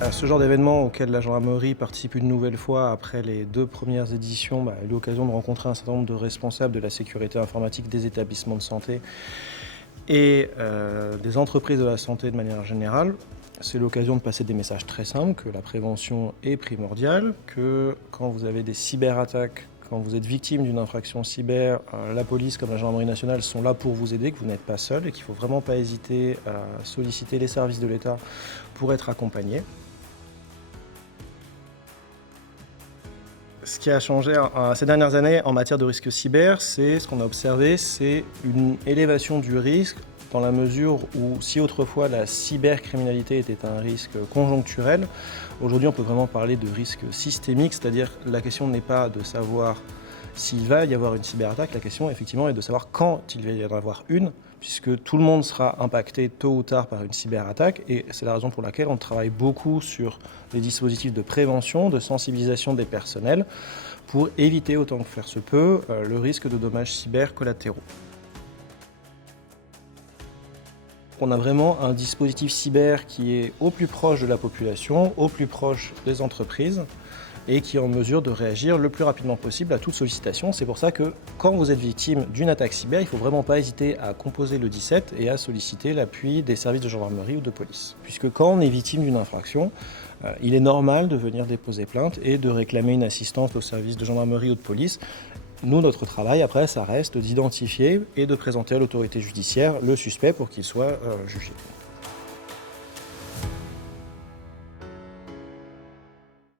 À ce genre d'événement auquel la gendarmerie participe une nouvelle fois après les 2 premières éditions, a eu l'occasion de rencontrer un certain nombre de responsables de la sécurité informatique des établissements de santé et des entreprises de la santé de manière générale. C'est l'occasion de passer des messages très simples, que la prévention est primordiale, que quand vous avez des cyberattaques, quand vous êtes victime d'une infraction cyber, la police comme la gendarmerie nationale sont là pour vous aider, que vous n'êtes pas seul et qu'il ne faut vraiment pas hésiter à solliciter les services de l'État pour être accompagné. Ce qui a changé ces dernières années en matière de risque cyber, c'est ce qu'on a observé, c'est une élévation du risque dans la mesure où si autrefois la cybercriminalité était un risque conjoncturel, aujourd'hui on peut vraiment parler de risque systémique, c'est-à-dire la question n'est pas de savoir s'il va y avoir une cyberattaque, la question effectivement est de savoir quand il va y en avoir une, puisque tout le monde sera impacté tôt ou tard par une cyberattaque, et c'est la raison pour laquelle on travaille beaucoup sur les dispositifs de prévention, de sensibilisation des personnels, pour éviter autant que faire se peut le risque de dommages cyber collatéraux. On a vraiment un dispositif cyber qui est au plus proche de la population, au plus proche des entreprises, et qui est en mesure de réagir le plus rapidement possible à toute sollicitation. C'est pour ça que quand vous êtes victime d'une attaque cyber, il ne faut vraiment pas hésiter à composer le 17 et à solliciter l'appui des services de gendarmerie ou de police. Puisque quand on est victime d'une infraction, il est normal de venir déposer plainte et de réclamer une assistance aux services de gendarmerie ou de police. Nous, notre travail, après, ça reste d'identifier et de présenter à l'autorité judiciaire le suspect pour qu'il soit jugé.